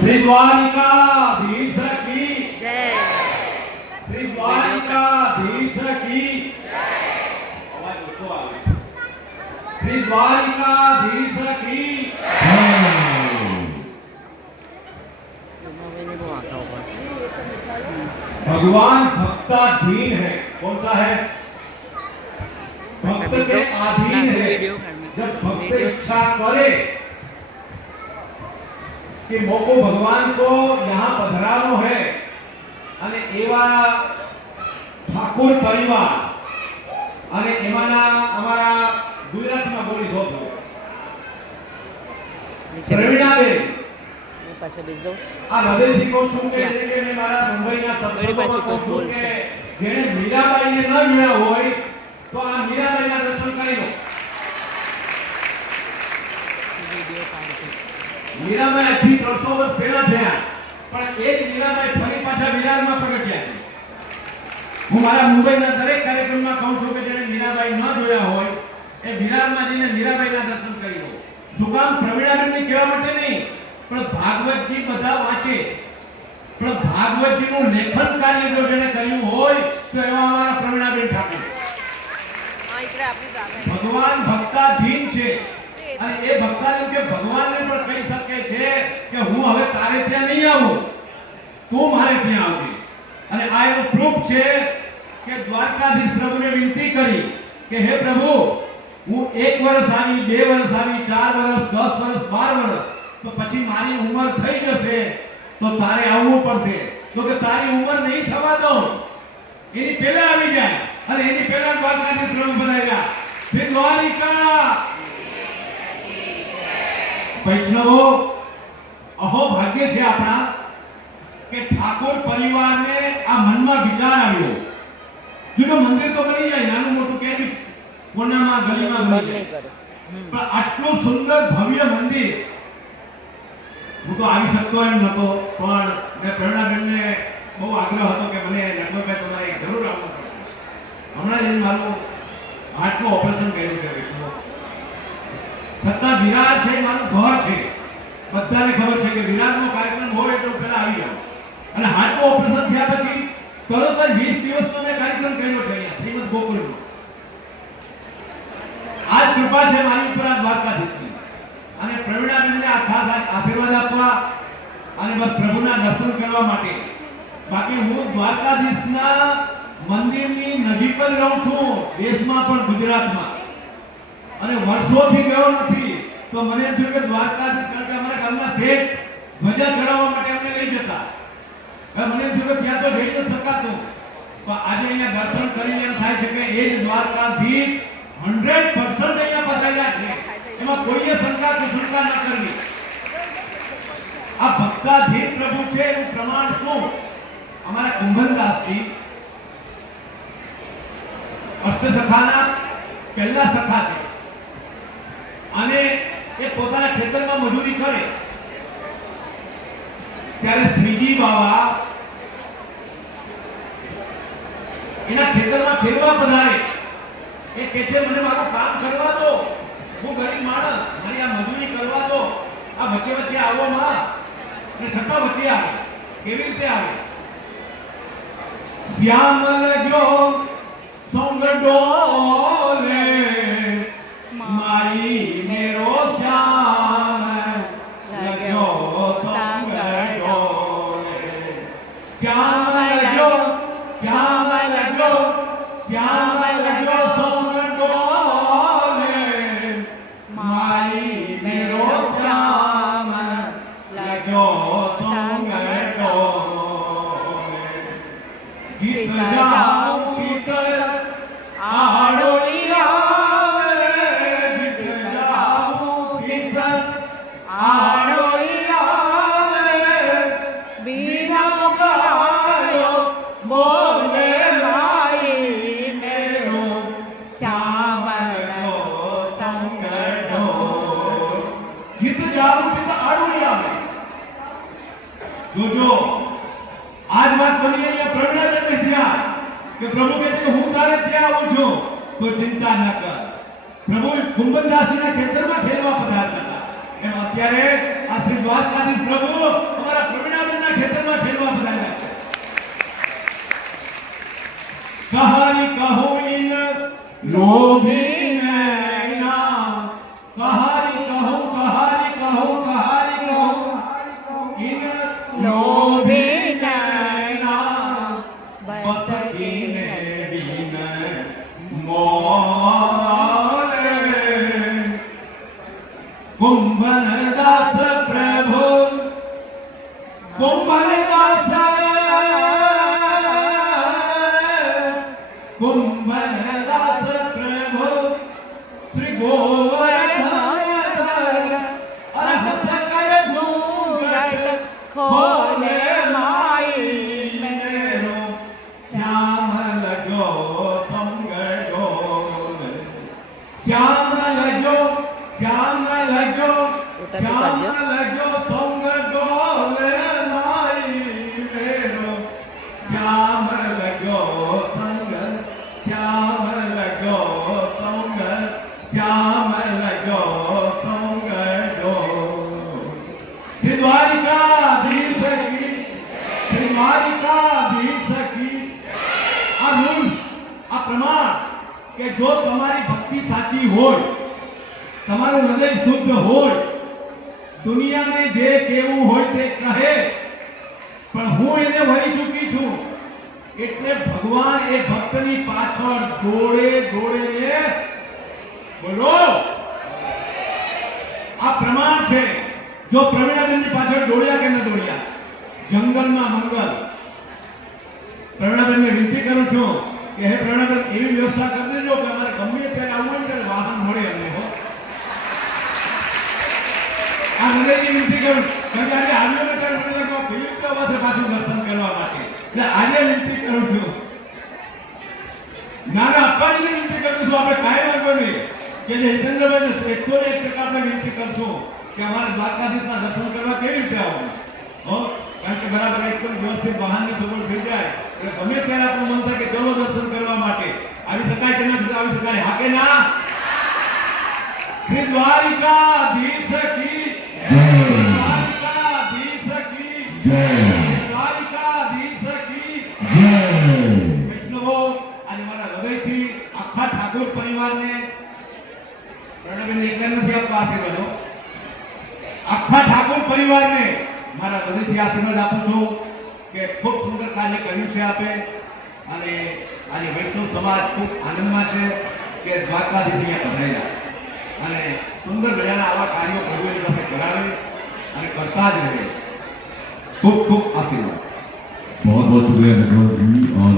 श्री द्वारिकाधीश की जय। श्री द्वारिकाधीश की आवाज ओछो આવે છે श्री द्वारिकाधीश की भगवान भक्ताधीन है। कौन सा है? भक्त के अधीन है। जब भक्त इच्छा करे कि मोको भगवान को यहाँ पधरानो है અને એવા ઠાકોર પરિવાર અને એમાંના અમારા ગુજરાતીમાં બોલી છો પ્રવીણાબેન આ હૃદયથી કહું છું કે જે મેં મારા મુંબઈના સત્સંગોમાં કહું છું કે જેણે મીરાબાઈને ન જોયા હોય તો આ મીરાબાઈના દર્શન કરી લો। મીરાબાઈ આજથી 300 વર્ષ પહેલા થયા પણ એ જ મીરાબાઈ ફરી પાછા વિરારમાં પ્રગટ્યા છે। હું મારા મુંબઈના દરેક કાર્યક્રમમાં કહું છું કે જેણે મીરાબાઈ ન જોયા હોય એ વિરારમાં જઈને મીરાબાઈના દર્શન કરી લો। શું કામ? પ્રવીણાબેનને કહેવા માટે નહીં પણ ભાગવતજી બધા વાંચે પણ ભાગવતજીનું લેખન કાર્ય જો જેણે કર્યું હોય તો એવા અમારા પ્રવીણાબેન ઠાકોર। ભગવાન ભક્તાધીન છે અને એ ભક્તાધીન કે ભગવાનને પણ કહી શકે છે કે હું હવે તારે ત્યાં નહીં આવું, તું મારે ત્યાં આવજે। અને આ એનું પ્રૂફ છે કે દ્વારકાધીશ પ્રભુને વિનંતી કરી કે હે પ્રભુ હું 1 વર્ષ આવી, 2 વર્ષ આવી, 4 વર્ષ, 10 વર્ષ, 12 વર્ષ તો પછી મારી ઉંમર થઈ જશે તો તારે આવવું પડશે। તો કે તારી ઉંમર નહીં થવા દો, એની પહેલા આવી જાય અને એની પહેલા દ્વારકાધીશ પ્રભુ બધાયા શ્રી દ્વારિકા। वैष्णवो अहो भाग्य से अपना के ठाकुर परिवार ने आ मन में विचार आव्यो जो मंदिर तो बनी जाए नानु मोटू के भी कोना में गली में बनी जाए पर आटलो सुंदर भव्य मंदिर હું તો આવી શકતો એમ નતો પણ મેં પ્રેરણાબેનને બહુ આગ્રહ હતો કે મને નટવરભાઈ તમારે જરૂર આવવું પડશે। હમણાં જ મારું હાર્ટનું ઓપરેશન કર્યું છે છતાં વિરાર છે મારું ઘર છે, બધાને ખબર છે કે વિરારનો કાર્યક્રમ હોય એટલે પહેલા આવી જાવ અને હાર્ટનું ઓપરેશન થયા પછી તરત જ 20 દિવસનો મેં કાર્યક્રમ કર્યો છે અહીંયા શ્રીમદ ગોકુલનો। આ કૃપા છે મારી ઉપર આ દ્વારકાધીશની અને પ્રવીણાબેનને આ ખાસ આશીર્વાદ આપવા અને બસ પ્રભુના દર્શન કરવા માટે। બાકી હું દ્વારકાધીશના મંદિરની નજીક જ રહું છું, દેશમાં પણ ગુજરાતમાં અને વર્ષોથી ગયો નથી તો મને એમ થયું કે દ્વારકાધીશ કારણ કે અમારા ગામના શેઠ ધ્વજા ચડાવવા માટે અમને લઈ જતા, હવે મને એમ થયું કે ત્યાં તો જઈ ન શકાતું પણ આજે અહીંયા દર્શન કરીને એમ થાય છે કે એ જ દ્વારકાધીશ 100% અહીંયા પધાર્યા છે, એમાં કોઈએ શંકા કુશંકા ન કરવી। આ ભક્તાધીન પ્રભુ છે એનું પ્રમાણ શું? અમારા કુંભનદાસજી અષ્ટસખાના પહેલા સખા છે અને એ પોતાના ખેતરમાં મજૂરી કરે ત્યારે શ્રીજી બાબા એના ખેતરમાં ખેરવા પધારે। એ કહે છે મને મારું કામ કરવા દો, હું ગરીબ માણસ, મારી આ મજૂરી કરવા દો, આ વચ્ચે વચ્ચે આવો માં અને છતાં વચ્ચે આવે। કેવી રીતે આવે? શ્યામ લગ્યો સોંગ ડોલે माई मेरो श्याम लग्यो संग डोले, श्याम लग्यो श्याम लग्यो श्याम लग्यो संग डोले, माई मेरो श्याम लग्यो संग डोले। जीत जाऊं जीत आड़ोइया जो जो आज बात बनी है या प्रवीणाबेन ने दिया कि प्रभु कहते हूं तारे ત્યાં આવું છું તો ચિંતા ન કર। પ્રભુ કુંભનદાસના ખેતરમાં ખેલવા પધારતા હતા એમ અત્યારે આ શ્રી દ્વારકાધીશ પ્રભુ અમારા લોભી નૈના કહારી કહું ઇન લોભી નૈના બસ કીને બીન મોરે કુંભનદાસ પ્રભુ કુંભનદાસ પ્રભુ શ્રી ગોવર્ધન અરે હસ કર ઘૂંઘટ ખોલે માઈ મેરો શ્યામ લગો સંગડો શ્યામ લગો સંગ ડોલે માઈ મેરો શ્યામ લગો સંગ શ્યામ લગો સંગ ડો શ્રી દ્વારિકાધીશ કી આ રૂલ્સ આ પ્રમાણ કે જો તમારી ભક્તિ સાચી હોય તમારું હૃદય શુદ્ધ હોય દુનિયાને જે કેવું હોય તે કહે પણ હું એને વળી ચૂકી છું એટલે ભગવાન એ ભક્તની પાછળ દોડે ને બોલો આ પ્રમાણ છે જો પ્રવીણાબેનની પાછળ દોડ્યા કે ન દોડ્યા જંગલમાં મંગલ પ્રવીણાબેનને વિનંતી કરું છું કે હે પ્રવીણાબેન એવી વ્યવસ્થા કરી દેજો કે અમારે ગમે ત્યારે આવવું હોય ત્યારે વાહન મળે અમને હો આ હૃદયની વિનંતી કરું કારણ કે આજે આવ્યો ને ત્યારે મને લાગ્યું કેવી રીતે આવશે પાછું દર્શન કરવા માટે એટલે આજે વિનંતી કરું છું નાના અપ્પાજીને વિનંતી કરું છું આપણે કાંઈ વાંધો નહીં કે જે હિતેન્દ્રભાઈને 101% આપણે વિનંતી કરશું કે અમારે દ્વારકાધીશના દર્શન કરવા કેવી રીતે આવવાનું હો કારણ કે બરાબર એકદમ વ્યવસ્થિત વાહનની સગવડ થઈ જાય એટલે ગમે ત્યારે આપણું મન થાય કે ચલો દર્શન કરવા માટે આવી શકાય કે ના આવી શકાય હા કે ના શ્રી દ્વારિકાધીશ કી જય દ્વારિકાધીશ કી જય દ્વારિકાધીશ કી જય વૈષ્ણવો આજે મારા હૃદયથી આખા ઠાકોર પરિવારને પ્રણબેન એકલા નથી આપવા આશીર્વાદો આખા ઠાકોર પરિવારને મારા હૃદયથી આશીર્વાદ આપું છું કે ખૂબ સુંદર કાર્ય કર્યું છે આપે અને આજે વૈષ્ણવ સમાજ ખૂબ આનંદમાં છે કે દ્વારકાધીશ અહીંયા પધરાયા અને સુંદર મજાના આવા કાર્યો પ્રભુની પાસે કરાવે અને કરતા જ રહે ખૂબ ખૂબ આશીર્વાદ बहुत बहुत शुक्रिया नटवर जी और